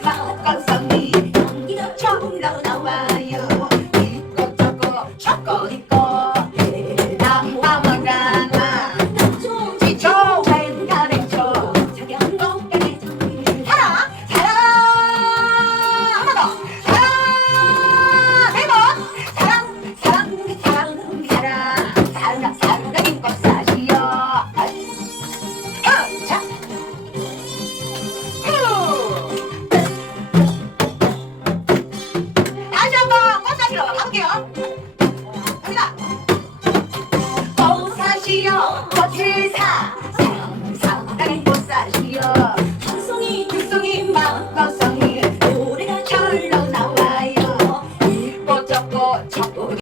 깜깜깜깜이 연기도 절로 나와요. 이것저것 샷거니까 화장실로 가볼게요. 갑니다. 꽃사시여 꽃을 사. 사랑의 꽃사시여 천송이 들송이 마음껏 성이. 노래가 절로 나와요. 이꽃저꽃